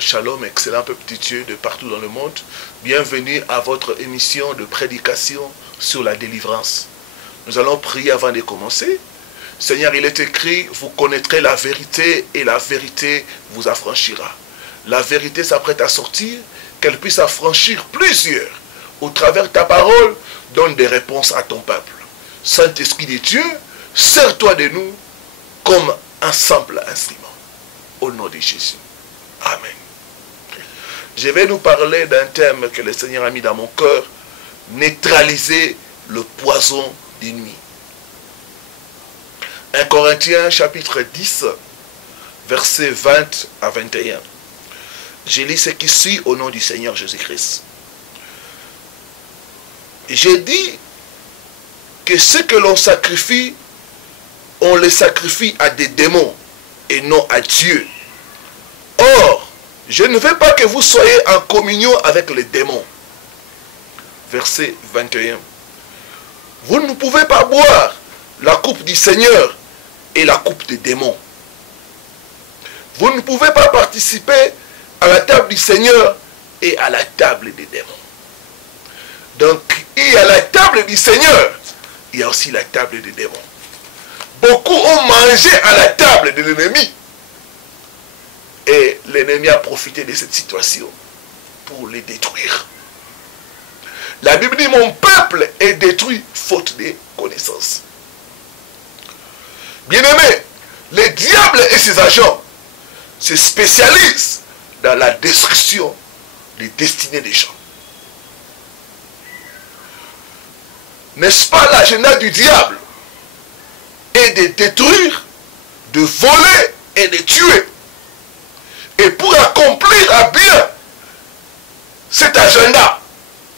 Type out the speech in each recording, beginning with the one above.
Shalom, excellent peuple de Dieu de partout dans le monde. Bienvenue à votre émission de prédication sur la délivrance. Nous allons prier avant de commencer. Seigneur, il est écrit, vous connaîtrez la vérité et la vérité vous affranchira. La vérité s'apprête à sortir, qu'elle puisse affranchir plusieurs. Au travers de ta parole, donne des réponses à ton peuple. Saint-Esprit de Dieu, sers-toi de nous comme un simple instrument. Au nom de Jésus. Amen. Je vais nous parler d'un thème que le Seigneur a mis dans mon cœur. Neutraliser le poison des nuits. 1 Corinthiens chapitre 10, versets 20 à 21. Je lis ce qui suit au nom du Seigneur Jésus-Christ. J'ai dit que ce que l'on sacrifie, on le sacrifie à des démons et non à Dieu. Or, je ne veux pas que vous soyez en communion avec les démons. Verset 21. Vous ne pouvez pas boire la coupe du Seigneur et la coupe des démons. Vous ne pouvez pas participer à la table du Seigneur et à la table des démons. Donc, il y a la table du Seigneur, il y a aussi la table des démons. Beaucoup ont mangé à la table de l'ennemi. Et l'ennemi a profité de cette situation pour les détruire. La Bible dit, mon peuple est détruit faute de connaissances. Bien-aimés, le diable et ses agents se spécialisent dans la destruction des destinées des gens. N'est-ce pas l'agenda du diable est de détruire, de voler et de tuer. Et pour accomplir à bien cet agenda,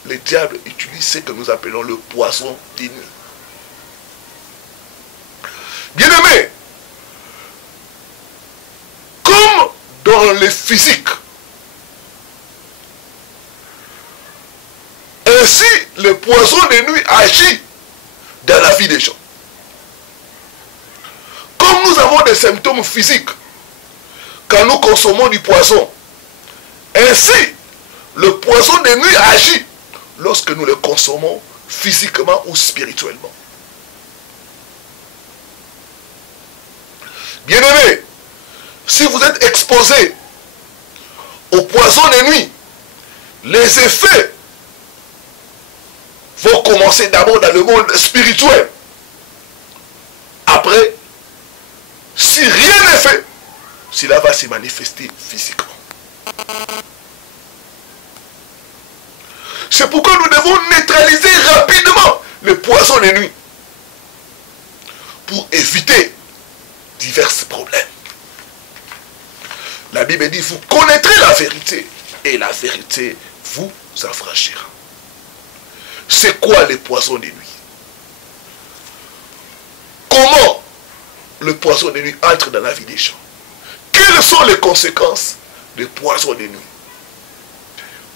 le diable utilise ce que nous appelons le poison des nuits. Bien-aimés, comme dans le physique, ainsi le poison des nuits agit dans la vie des gens. Comme nous avons des symptômes physiques quand nous consommons du poison, ainsi le poison des nuits agit lorsque nous le consommons physiquement ou spirituellement. Bien-aimés, si vous êtes exposé au poison des nuits, les effets vont commencer d'abord dans le monde spirituel. Après, si rien n'est fait, cela va se manifester physiquement. C'est pourquoi nous devons neutraliser rapidement le poison des nuits pour éviter divers problèmes. La Bible dit, vous connaîtrez la vérité et la vérité vous affranchira. C'est quoi le poison des nuits? Comment le poison des nuits entre dans la vie des gens? Quelles sont les conséquences du poison des nuits?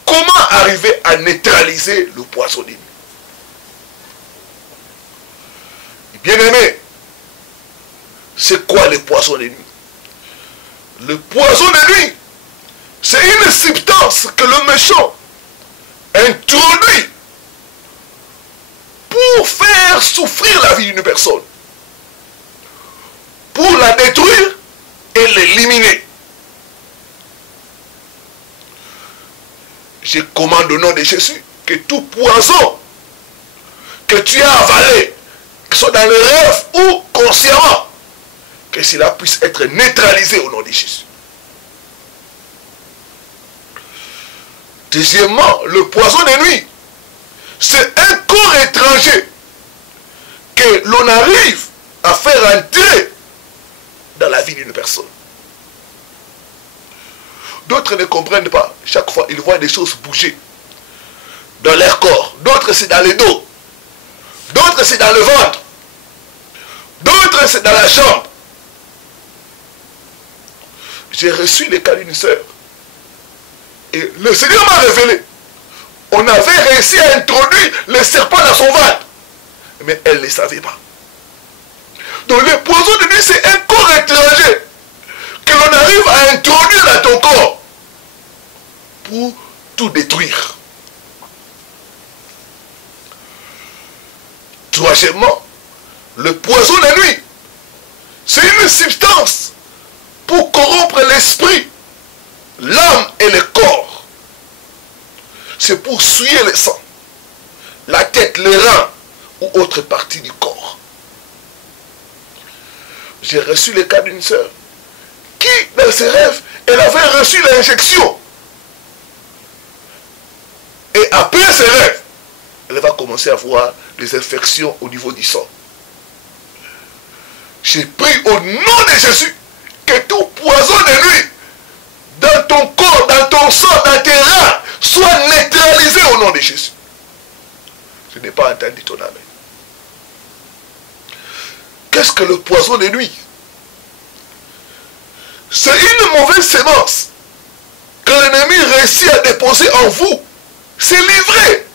Comment arriver à neutraliser le poison des nuits? Bien-aimés, c'est quoi le poison des nuits? Le poison des nuits, c'est une substance que le méchant introduit pour faire souffrir la vie d'une personne, pour la détruire et l'éliminer. Je commande au nom de Jésus que tout poison que tu as avalé, que ce soit dans le rêve ou consciemment, que cela puisse être neutralisé au nom de Jésus. Deuxièmement, le poison des nuits, c'est un corps étranger que l'on arrive à faire entrer dans la vie d'une personne. D'autres ne comprennent pas. Chaque fois, ils voient des choses bouger dans leur corps. D'autres, c'est dans le dos. D'autres, c'est dans le ventre. D'autres, c'est dans la jambe. J'ai reçu le cas d'une sœur. Et le Seigneur m'a révélé. On avait réussi à introduire le serpent dans son ventre. Mais elle ne savait pas. Donc le poison de nuit, c'est un corps étranger que l'on arrive à introduire dans ton corps. Troisièmement, le poison de la nuit. C'est une substance pour corrompre l'esprit, l'âme et le corps. C'est pour souiller le sang, la tête, les reins ou autre partie du corps. J'ai reçu le cas d'une sœur qui, dans ses rêves, elle avait reçu l'injection. Et après ses rêves, elle va commencer à avoir des infections au niveau du sang. J'ai pris au nom de Jésus que tout poison de nuit dans ton corps, dans ton sang, dans tes reins, soit neutralisé au nom de Jésus. Je n'ai pas entendu ton amen. Qu'est-ce que le poison de nuit? C'est une mauvaise sémence que l'ennemi réussit à déposer en vous. C'est livré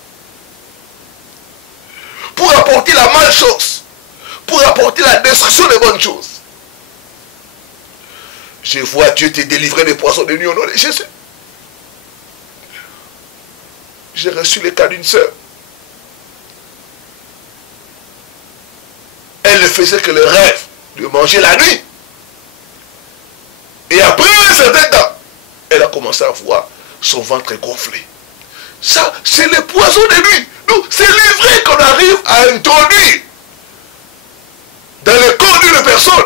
pour apporter la malchance, pour apporter la destruction des bonnes choses. Je vois Dieu te délivrer des poisons de nuit au nom de Jésus. J'ai reçu le cas d'une sœur. Elle ne faisait que le rêve de manger la nuit. Et après un certain temps, elle a commencé à voir son ventre gonflé. Ça, c'est le poison de nuit. Nous, c'est livré qu'on arrive à introduire dans le corps d'une personne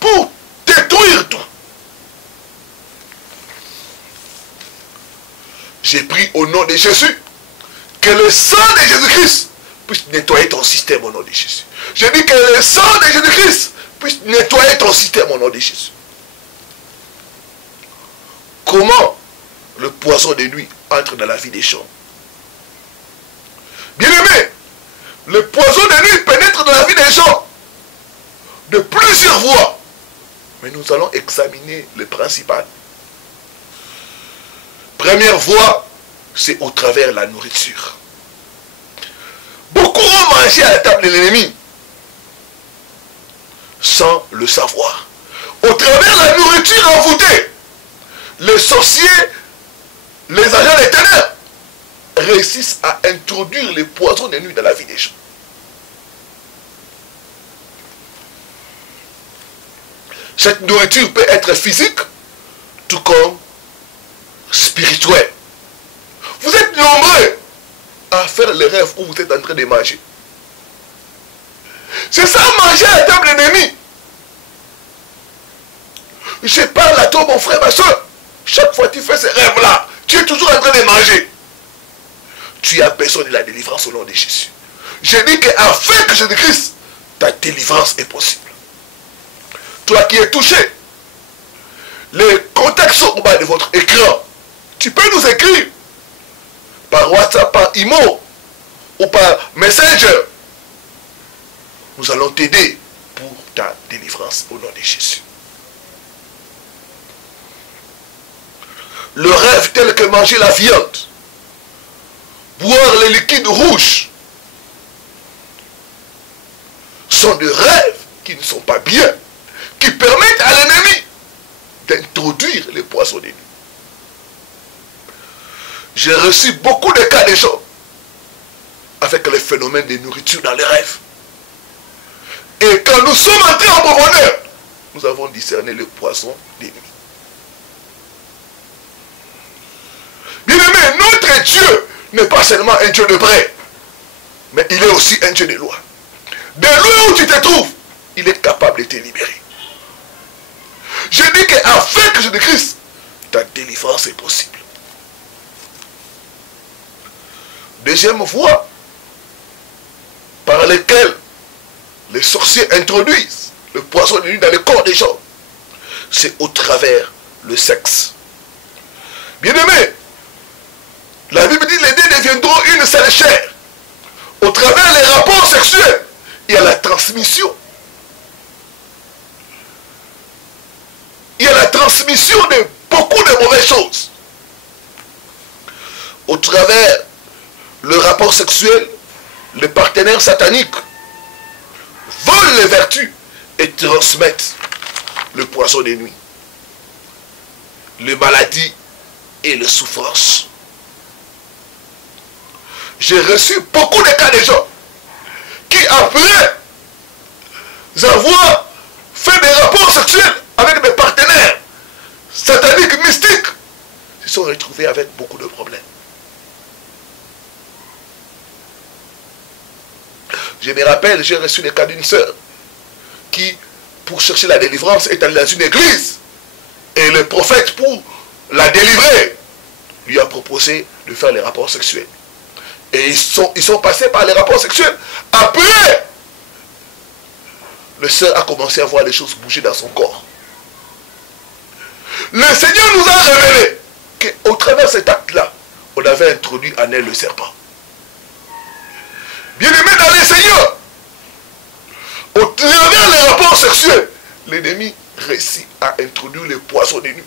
pour détruire tout. J'ai pris au nom de Jésus que le sang de Jésus-Christ puisse nettoyer ton système au nom de Jésus. Je dis que le sang de Jésus-Christ puisse nettoyer ton système au nom de Jésus. Comment le poison de nuit entre dans la vie des gens? Bien-aimé, le poison de nuit pénètre dans la vie des gens de plusieurs voies. Mais nous allons examiner le principal. Première voie, c'est au travers de la nourriture. Beaucoup ont mangé à la table de l'ennemi sans le savoir. Au travers de la nourriture envoûtée, les sorciers, les agents des ténèbres réussissent à introduire les poisons de nuit dans la vie des gens. Cette nourriture peut être physique, tout comme spirituelle. Vous êtes nombreux à faire les rêves où vous êtes en train de manger. C'est ça, manger à la table l'ennemi. Je parle à toi, mon frère, ma soeur. Chaque fois que tu fais ces rêves-là, tu es toujours en train de manger. Tu as besoin de la délivrance au nom de Jésus. Je dis qu'afin que Jésus-Christ, ta délivrance est possible. Toi qui es touché, les contacts sont au bas de votre écran. Tu peux nous écrire par WhatsApp, par Imo ou par Messenger. Nous allons t'aider pour ta délivrance au nom de Jésus. Le rêve tel que manger la viande, boire les liquides rouges, sont des rêves qui ne sont pas bien, qui permettent à l'ennemi d'introduire les poisons de nuit. J'ai reçu beaucoup de cas de gens avec les phénomènes de nourriture dans les rêves. Et quand nous sommes entrés en profondeur, nous avons discerné le poison des nuits. Bien-aimé, notre Dieu n'est pas seulement un Dieu de près, mais il est aussi un Dieu de loi. De loin où tu te trouves, il est capable de te libérer. Je dis qu'afin que Jésus-Christ, ta délivrance est possible. Deuxième voie par laquelle les sorciers introduisent le poison de nuit dans le corps des gens, c'est au travers le sexe. Bien-aimé, la Bible dit les deux deviendront une seule chair. Au travers les rapports sexuels, il y a la transmission. Il y a la transmission de beaucoup de mauvaises choses. Au travers le rapport sexuel, les partenaires sataniques volent les vertus et transmettent le poison des nuits, les maladies et les souffrances. J'ai reçu beaucoup de cas de gens après avoir fait des rapports sexuels avec des partenaires sataniques, mystiques, se sont retrouvés avec beaucoup de problèmes. Je me rappelle, j'ai reçu le cas d'une sœur qui, pour chercher la délivrance, est allée dans une église. Et le prophète, pour la délivrer, lui a proposé de faire les rapports sexuels. Et ils sont passés par les rapports sexuels. Après, le sœur a commencé à voir les choses bouger dans son corps. Le Seigneur nous a révélé qu'au travers de cet acte-là, on avait introduit en elle le serpent. Bien-aimé dans les Seigneurs, au travers des rapports sexuels, l'ennemi réussit à introduire les poissons de nuit.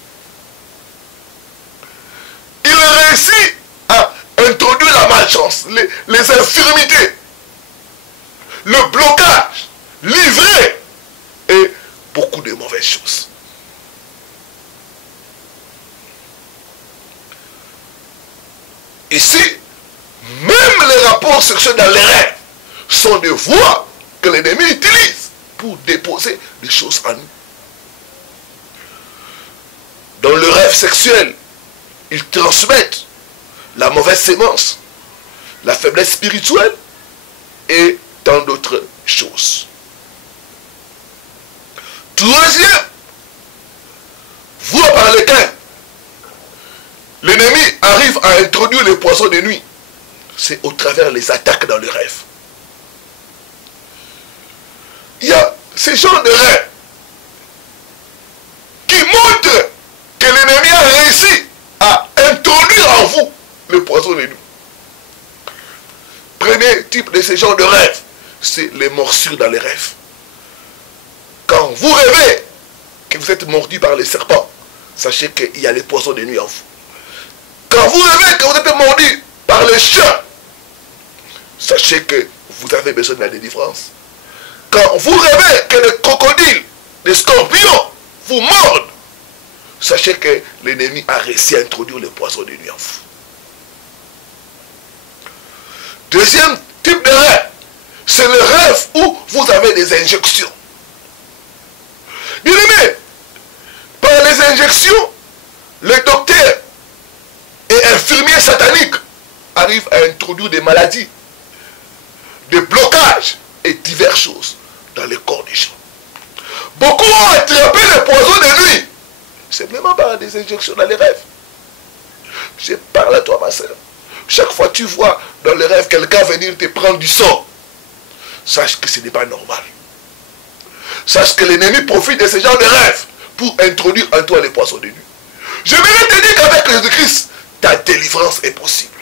Il réussit à introduire la malchance, les infirmités, le blocage, l'ivresse et beaucoup de mauvaises choses. Ici, même les rapports sexuels dans les rêves sont des voies que l'ennemi utilise pour déposer des choses en nous. Dans le rêve sexuel, ils transmettent la mauvaise sémence, la faiblesse spirituelle et tant d'autres choses. Troisième voie par laquelle l'ennemi arrive à introduire les poissons de nuit, c'est au travers des attaques dans le rêve. Il y a ces genres de rêves qui montrent que l'ennemi a réussi à introduire en vous le poison de nuit. Premier type de ces genres de rêves, c'est les morsures dans les rêves. Quand vous rêvez que vous êtes mordu par les serpents, sachez qu'il y a les poissons de nuit en vous. Quand vous rêvez que vous êtes mordu par les chiens, sachez que vous avez besoin de la délivrance. Quand vous rêvez que les crocodiles, les scorpions vous mordent, sachez que l'ennemi a réussi à introduire le poison de nuit en vous. Deuxième type de rêve, c'est le rêve où vous avez des injections. Bien aimé, par les injections, les docteurs et infirmiers sataniques arrivent à introduire des maladies, des blocages et diverses choses dans le corps des gens. Beaucoup ont attrapé le poison de nuit simplement par des injections dans les rêves. Je parle à toi, ma soeur. Chaque fois que tu vois dans les rêves quelqu'un venir te prendre du sang, sache que ce n'est pas normal. Sache que l'ennemi profite de ce genre de rêves pour introduire en toi les poissons de nuit. Je voudrais te dire qu'avec Jésus-Christ, ta délivrance est possible.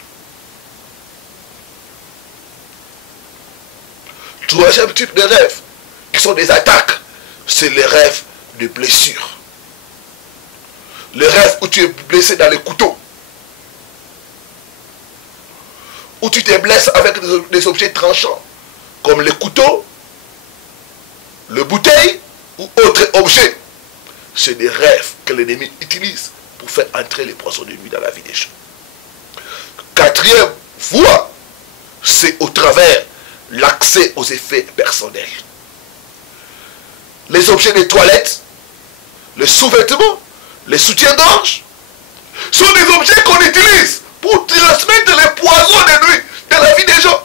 Troisième type de rêves, qui sont des attaques, c'est les rêves de blessures. Les rêves où tu es blessé dans les couteaux. Où tu te blesses avec des objets tranchants, comme les couteaux, le bouteille ou autres objets. C'est des rêves que l'ennemi utilise pour faire entrer les poissons de nuit dans la vie des gens. Quatrième voie, c'est au travers l'accès aux effets personnels. Les objets de toilette, les sous-vêtements, les soutiens-gorge, sont des objets qu'on utilise pour transmettre les poisons de nuit dans la vie des gens.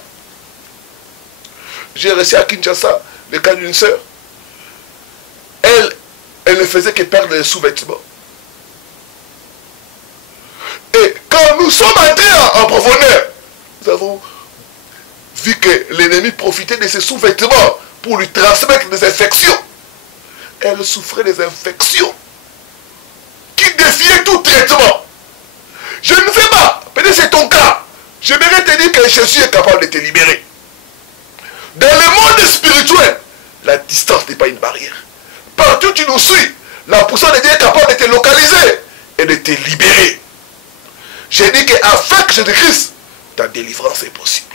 J'ai reçu à Kinshasa le cas d'une sœur. Elle ne faisait que perdre les sous-vêtements. Et quand nous sommes entrés en profondeur, nous avons vu que l'ennemi profitait de ses sous-vêtements pour lui transmettre des infections. Elle souffrait des infections qui défiaient tout traitement. Je ne sais pas, peut-être c'est ton cas. Je voudrais te dire que Jésus est capable de te libérer. Dans le monde spirituel, la distance n'est pas une barrière. Partout où tu nous suis, la puissance de Dieu est capable de te localiser et de te libérer. J'ai dit qu'avec Jésus-Christ, ta délivrance est possible.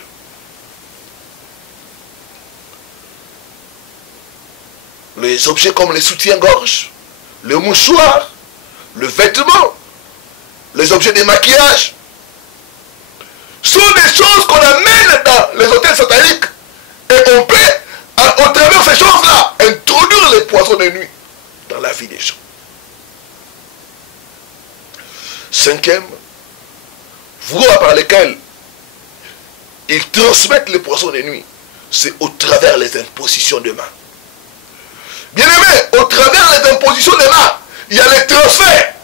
Les objets comme les soutiens-gorge, le mouchoir, le vêtement, les objets de maquillage, sont des choses qu'on amène dans les hôtels sataniques et on peut au travers de ces choses-là, introduire les poisons de nuit dans la vie des gens. Cinquième, voie par lesquelles ils transmettent les poisons de nuit, c'est au travers les impositions de main. Bien aimé, au travers les impositions de main, il y a les transferts,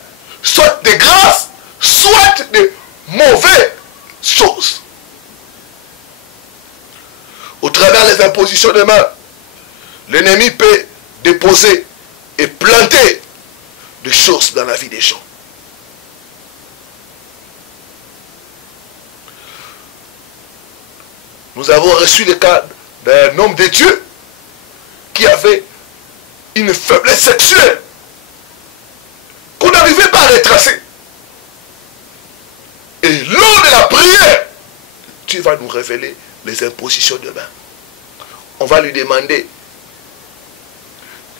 soit de grâce, soit de mauvaises choses. Au travers les impositions de main, l'ennemi peut déposer et planter des choses dans la vie des gens. Nous avons reçu le cas d'un homme de Dieu qui avait une faiblesse sexuelle qu'on n'arrivait pas à retracer. Et lors de la prière, Dieu va nous révéler les impositions de main. On va lui demander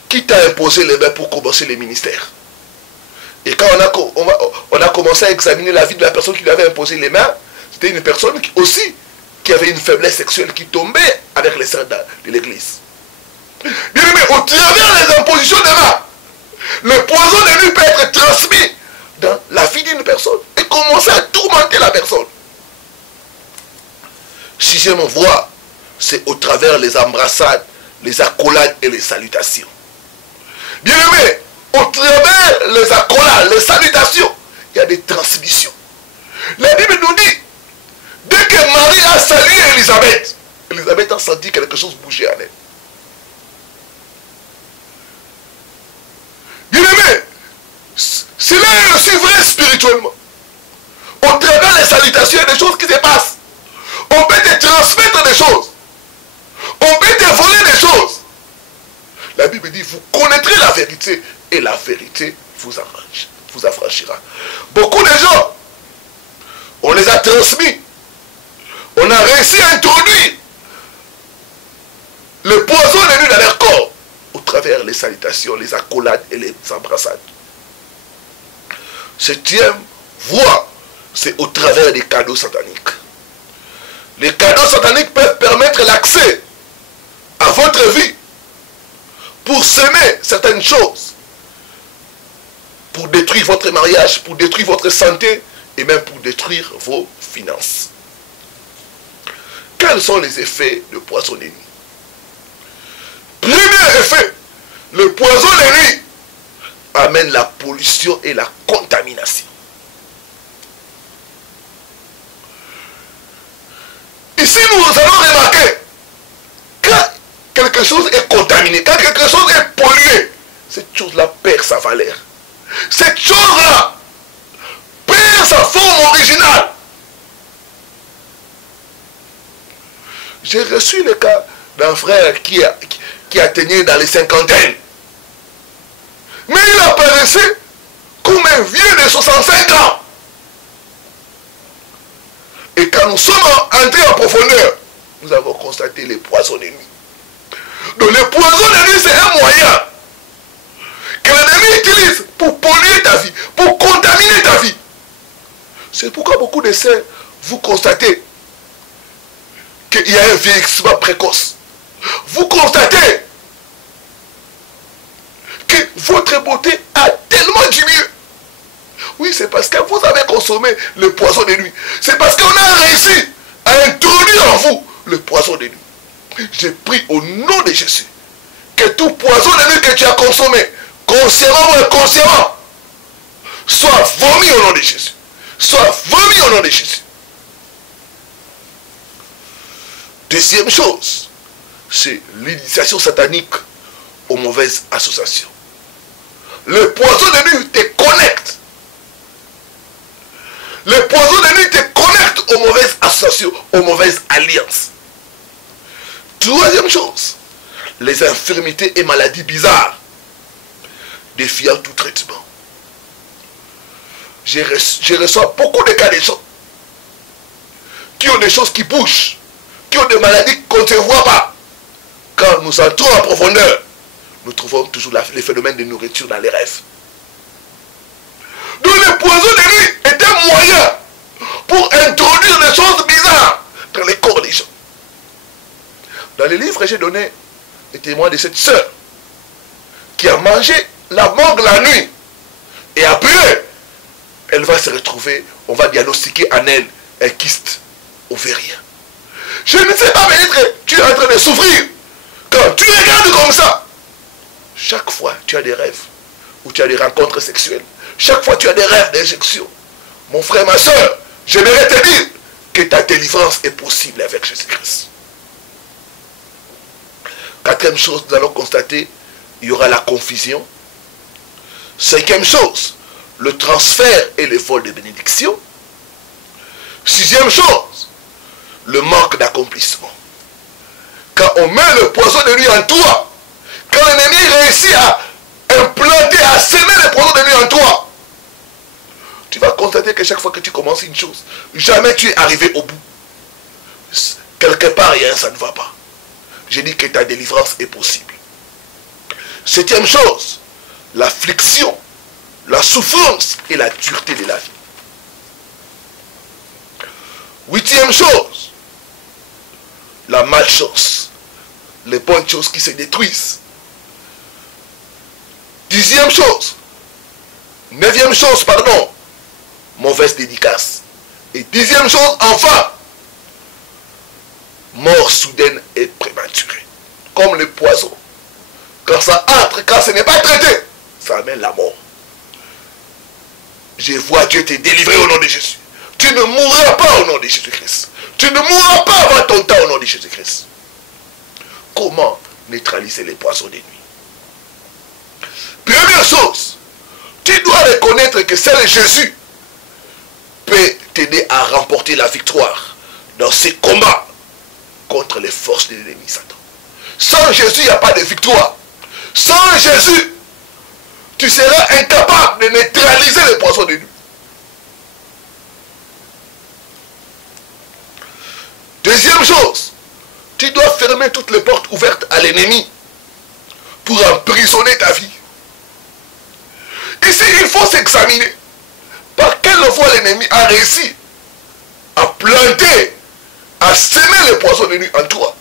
qui t'a imposé les mains pour commencer les ministères. Et quand on a commencé à examiner la vie de la personne qui lui avait imposé les mains, c'était une personne qui avait une faiblesse sexuelle qui tombait avec les sœurs de l'église. Bien aimé, au travers des impositions de main, le poison de nuit peut être transmis dans la vie d'une personne et commencer à tourmenter la personne. Sixième voie, c'est au travers les embrassades, les accolades et les salutations. Bien aimé, au travers les accolades, les salutations, il y a des transmissions. La Bible nous dit, dès que Marie a salué Élisabeth, Élisabeth a senti quelque chose bouger en elle. Bien aimé, cela est aussi vrai spirituellement. Au travers des salutations, il y a des choses qui se passent. On peut te transmettre des choses. On peut te voler des choses. La Bible dit, vous connaîtrez la vérité et la vérité vous affranchira. Beaucoup de gens, on les a transmis. On a réussi à introduire le poison de nuit dans leur corps au travers les salutations, les accolades et les embrassades. Septième voie, c'est au travers des cadeaux sataniques. Les cadeaux sataniques peuvent permettre l'accès à votre vie pour semer certaines choses, pour détruire votre mariage, pour détruire votre santé et même pour détruire vos finances. Quels sont les effets de poison de nuit? Premier effet, le poison de nuit amène la pollution et la contamination. Ici, nous allons remarquer, quand quelque chose est contaminé, quand quelque chose est pollué, cette chose-là perd sa valeur. Cette chose-là perd sa forme originale. J'ai reçu le cas d'un frère qui atteignait dans les cinquantaines. Mais il apparaissait comme un vieux de 65 ans. Et quand nous sommes entrés en profondeur, nous avons constaté les poisons de nuit. Donc les poisons de nuit, c'est un moyen que l'ennemi utilise pour polluer ta vie, pour contaminer ta vie. C'est pourquoi beaucoup de sœurs, vous constatez qu'il y a un vieillissement précoce. Vous constatez que votre beauté a tellement diminué. Oui, c'est parce que vous avez consommé le poison de nuit. C'est parce qu'on a réussi à introduire en vous le poison de nuit. J'ai pris au nom de Jésus que tout poison de nuit que tu as consommé, consciemment ou inconsciemment, soit vomi au nom de Jésus. Soit vomi au nom de Jésus. Deuxième chose, c'est l'initiation satanique aux mauvaises associations. Le poison de nuit te connecte. Le poison de nuit te connecte aux mauvaises associations, aux mauvaises alliances. Troisième chose, les infirmités et maladies bizarres, défiant tout traitement. Je reçois beaucoup de cas de gens qui ont des choses qui bougent, qui ont des maladies qu'on ne voit pas. Quand nous entrons en profondeur, nous trouvons toujours les phénomènes de nourriture dans les rêves. Donc le poison de nuit est un moyen pour introduire des choses bizarres dans les corps des gens. Dans les livres que j'ai donnés, est témoin de cette sœur qui a mangé la mangue la nuit. Et après, elle va se retrouver, on va diagnostiquer en elle un kyste ovérien. Je ne sais pas, peut-être tu es en train de souffrir. Quand tu regardes comme ça, chaque fois tu as des rêves ou tu as des rencontres sexuelles. Chaque fois tu as des rêves d'injection. Mon frère, ma soeur, j'aimerais te dire que ta délivrance est possible avec Jésus-Christ. Quatrième chose, nous allons constater, il y aura la confusion. Cinquième chose, le transfert et le vol de bénédiction. Sixième chose, le manque d'accomplissement. Quand on met le poison de nuit en toi, quand l'ennemi réussit à implanter, à semer le poison de nuit en toi, tu vas constater que chaque fois que tu commences une chose, jamais tu es arrivé au bout. Quelque part, ça ne va pas. J'ai dit que ta délivrance est possible. Septième chose, l'affliction, la souffrance et la dureté de la vie. Huitième chose, la malchance, les bonnes choses qui se détruisent. Dixième chose, neuvième chose, pardon, mauvaise dédicace. Et dixième chose, enfin, mort soudaine et prématurée. Comme le poison. Quand ça entre, quand ce n'est pas traité, ça amène la mort. Je vois Dieu te délivrer au nom de Jésus. Tu ne mourras pas au nom de Jésus-Christ. Tu ne mourras pas avant ton temps au nom de Jésus-Christ. Comment neutraliser les poisons des nuits? Première chose, tu dois reconnaître que seul Jésus peut t'aider à remporter la victoire dans ces combats contre les forces de l'ennemi Satan. Sans Jésus, il n'y a pas de victoire. Sans Jésus, tu seras incapable de neutraliser les poissons de nuit. Deuxième chose, tu dois fermer toutes les portes ouvertes à l'ennemi pour emprisonner ta vie. Ici, il faut s'examiner. Par quelle voie l'ennemi a réussi à planter, à semer les poissons de nuit en toi?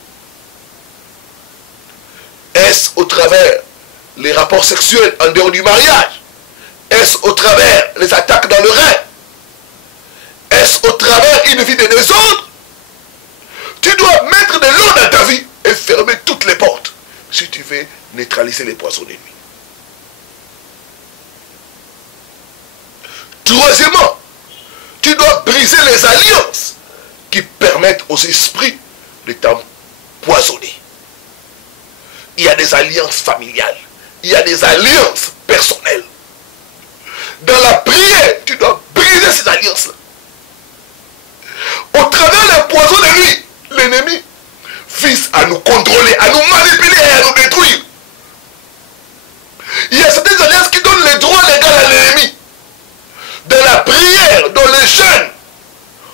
Est-ce au travers les rapports sexuels en dehors du mariage? Est-ce au travers les attaques dans le rein? Est-ce au travers une vie de désordre? Tu dois mettre de l'eau dans ta vie et fermer toutes les portes si tu veux neutraliser les poissons de nuit. Troisièmement, tu dois briser les alliances qui permettent aux esprits de t'empoisonner. Il y a des alliances familiales. Il y a des alliances personnelles. Dans la prière, tu dois briser ces alliances-là. Au travers des poisons de nuit, l'ennemi vise à nous contrôler, à nous manipuler et à nous détruire. Il y a certaines alliances qui donnent les droits légaux à l'ennemi. Dans la prière, dans les jeûnes,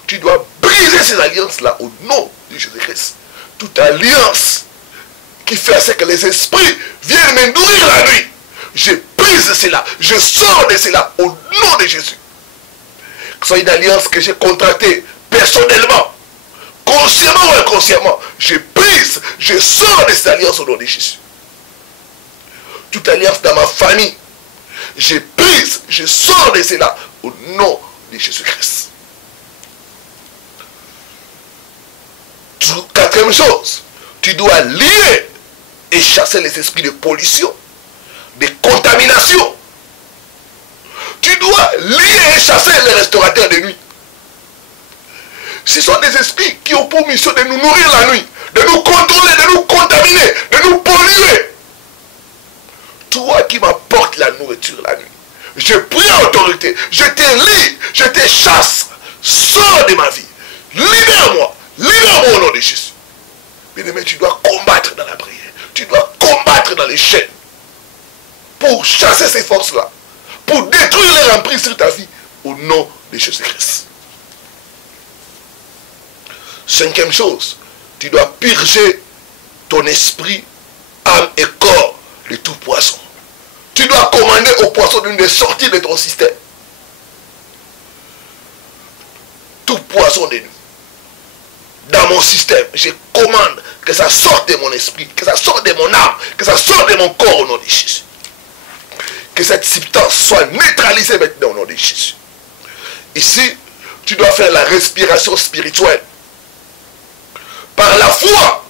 tu dois briser ces alliances-là au nom de Jésus-Christ. Toute alliance qui fait à ce que les esprits viennent me nourrir la nuit, je brise cela, je sors de cela au nom de Jésus. Que ce soit une alliance que j'ai contractée personnellement, consciemment ou inconsciemment, je brise, je sors de cette alliance au nom de Jésus. Toute alliance dans ma famille, je brise, je sors de cela au nom de Jésus-Christ. Quatrième chose, tu dois lier et chasser les esprits de pollution, de contamination. Tu dois lier et chasser les restaurateurs de nuit. Ce sont des esprits qui ont pour mission de nous nourrir la nuit, de nous contrôler, de nous contaminer, de nous polluer. Toi qui m'apportes la nourriture la nuit, je prie en autorité, je te lie, je te chasse, sors de ma vie, libère-moi au nom de Jésus. Bien-aimé, tu dois combattre dans la prière, tu dois combattre dans les chaînes pour chasser ces forces-là, pour détruire les emprises sur ta vie au nom de Jésus-Christ. Cinquième chose, tu dois purger ton esprit, âme et corps de tout poison. Tu dois commander au poisson de sortir de ton système. Tout poison de nuit, dans mon système. Je commande que ça sorte de mon esprit, que ça sorte de mon âme, que ça sorte de mon corps au nom de Jésus. Que cette substance soit neutralisée maintenant au nom de Jésus. Ici, tu dois faire la respiration spirituelle. Par la foi,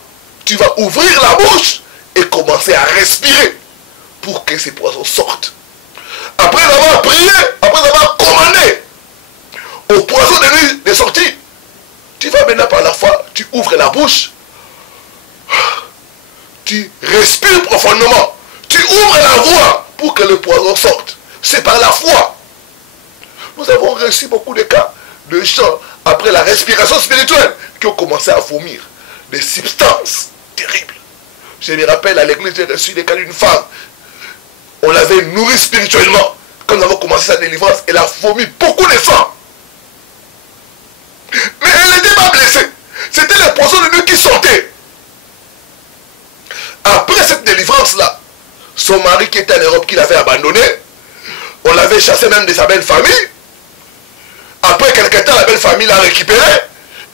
tu vas ouvrir la bouche et commencer à respirer pour que ces poisons sortent. Après avoir prié, après avoir commandé aux poisons de nuit de sortir, tu vas maintenant par la foi, tu ouvres la bouche, tu respires profondément, tu ouvres la voie pour que le poison sorte. C'est par la foi. Nous avons reçu beaucoup de cas de gens, après la respiration spirituelle, qui ont commencé à vomir des substances terribles. Je me rappelle, à l'église, j'ai reçu des cas d'une femme. On l'avait nourrie spirituellement. Quand nous avons commencé sa délivrance, elle a vomi beaucoup de sang. Mais elle n'était pas blessée. C'était les poisons de nuit qui sortaient. Après cette délivrance-là, son mari qui était en Europe, qui l'avait abandonné, on l'avait chassé même de sa belle famille. Après quelques temps, la belle famille l'a récupéré.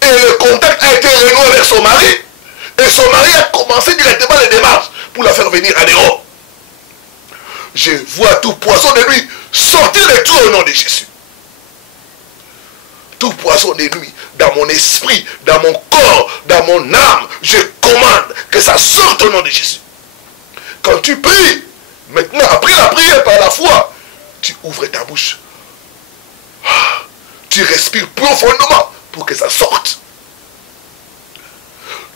Et le contact a été renoué avec son mari. Et son mari a commencé directement les démarches pour la faire venir à l'Europe. Je vois tout poisson de nuit sortir de tout au nom de Jésus. Tout poisson de nuit, dans mon esprit, dans mon corps, dans mon âme, je commande que ça sorte au nom de Jésus. Quand tu pries, maintenant, après la prière par la foi, tu ouvres ta bouche. Tu respires profondément pour que ça sorte.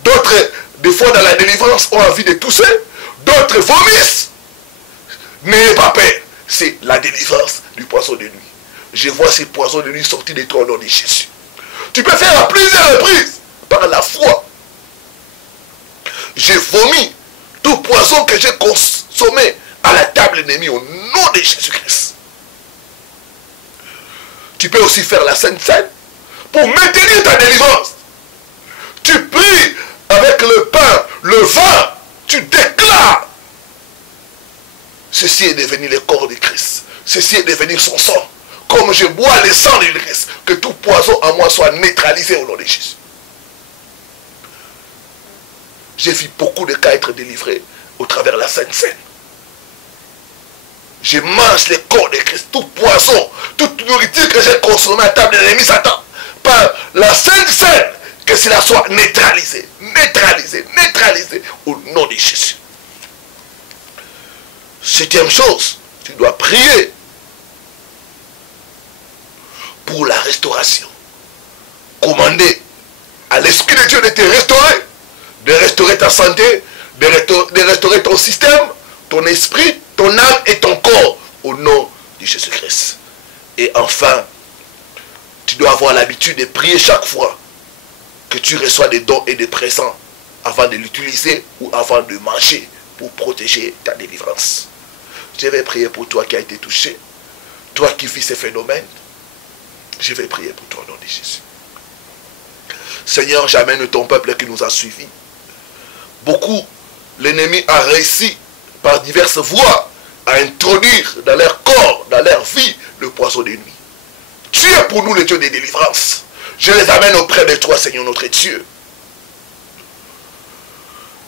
D'autres, des fois dans la délivrance, ont envie de tousser. D'autres vomissent. N'ayez pas peur. C'est la délivrance du poisson de nuit. Je vois ces poissons de nuit sortir de toi au nom de Jésus. Tu peux faire à plusieurs reprises par la foi. J'ai vomi tout poison que j'ai consommé à la table ennemie au nom de Jésus-Christ. Tu peux aussi faire la Sainte Seine pour maintenir ta délivrance. Tu pries avec le pain, le vin, tu déclares. Ceci est devenu le corps de Christ. Ceci est devenu son sang. Comme je bois le sang de Christ, que tout poison en moi soit neutralisé au nom de Jésus. J'ai vu beaucoup de cas être délivrés au travers de la Sainte Seine. Je mange le corps de Christ, tout poison, toute nourriture que j'ai consommée à table de l'ennemi Satan, par la Sainte Seine, que cela soit neutralisé, neutralisé, neutralisé au nom de Jésus. Septième chose, tu dois prier pour la restauration. Commander à l'Esprit de Dieu de te restaurer, de restaurer ta santé, de restaurer ton système, ton esprit, ton âme et ton corps au nom de Jésus-Christ. Et enfin, tu dois avoir l'habitude de prier chaque fois que tu reçois des dons et des présents avant de l'utiliser ou avant de manger pour protéger ta délivrance. Je vais prier pour toi qui as été touché, toi qui vis ces phénomènes. Je vais prier pour toi au nom de Jésus. Seigneur, j'amène ton peuple qui nous a suivis. Beaucoup, l'ennemi a réussi par diverses voies à introduire dans leur corps, dans leur vie, le poison de nuit. Tu es pour nous le Dieu des délivrances. Je les amène auprès de toi, Seigneur notre Dieu.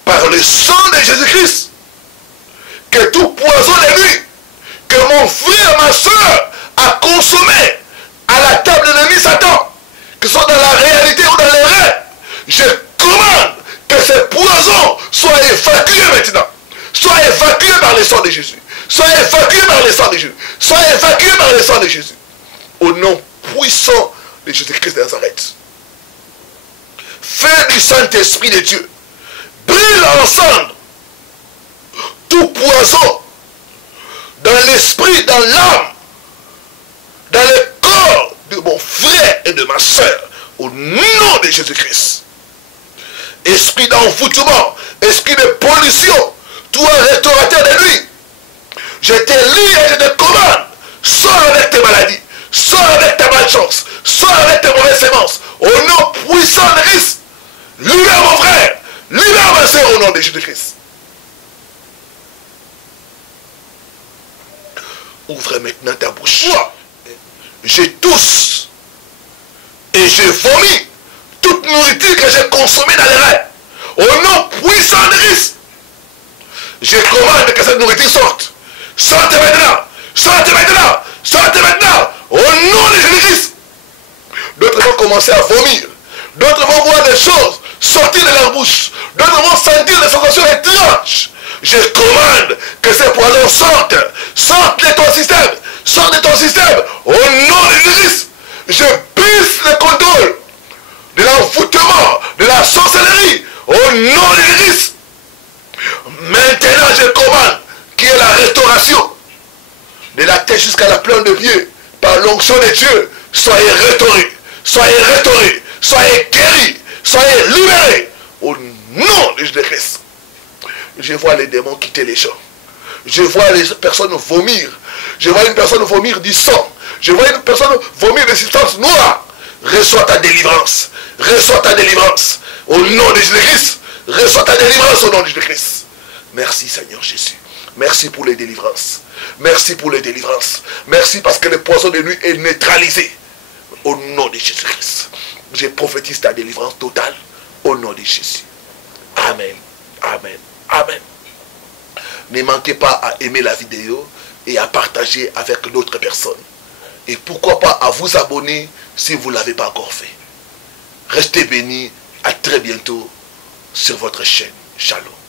Par le sang de Jésus-Christ, que tout poison de nuit, que mon frère, ma soeur, a consommé à la table de l'ennemi Satan, que ce soit dans la réalité ou dans les rêves, je commande que ces poisons soient évacués maintenant. Soient évacués par le sang de Jésus. Soient évacués par le sang de Jésus. Soient évacués par le sang de Jésus. Au nom puissant de Jésus-Christ de Nazareth. Feu du Saint-Esprit de Dieu, brille ensemble tout poison dans l'esprit, dans l'âme, dans le corps de mon frère et de ma soeur, au nom de Jésus-Christ. Esprit d'envoûtement, esprit de pollution, toi restaurateur de nuit, je te lis et je te commande, sors avec tes maladies, sors avec ta malchance, sors avec tes mauvaises semences, au nom puissant de Christ. Libère mon frère, libère ma soeur au nom de Jésus-Christ. Ouvre maintenant ta bouche. Je tousse et je vomis toute nourriture que j'ai consommé dans les reins. Au nom puissant de Christ, je commande que cette nourriture sorte. Sortez maintenant. Sortez maintenant. Sortez maintenant. Au nom de Jésus-Christ. D'autres vont commencer à vomir. D'autres vont voir des choses sortir de leur bouche. D'autres vont sentir des sensations étranges. Je commande que ces poisons sortent. Sortent de ton système. Sortent de ton système. Au nom de Jésus-Christ. Je brise le contrôle de l'envoûtement, de la sorcellerie. Au nom de Jésus-Christ. Maintenant, je commande qu'il y ait la restauration de la tête jusqu'à la plante de pied par l'onction de Dieu. Soyez restaurés, soyez restaurés, soyez guéris, soyez libérés au nom de Jésus-Christ. Je vois les démons quitter les gens. Je vois les personnes vomir. Je vois une personne vomir du sang. Je vois une personne vomir des substances noires. Reçois ta délivrance. Reçois ta délivrance au nom de Jésus-Christ. Reçois ta délivrance au nom de Jésus-Christ. Merci Seigneur Jésus. Merci pour les délivrances. Merci pour les délivrances. Merci parce que le poison de nuit est neutralisé. Au nom de Jésus-Christ. Je prophétise ta délivrance totale. Au nom de Jésus. Amen. Amen. Amen. Ne manquez pas à aimer la vidéo et à partager avec d'autres personnes. Et pourquoi pas à vous abonner si vous ne l'avez pas encore fait. Restez bénis. À très bientôt sur votre chaîne. Shalom.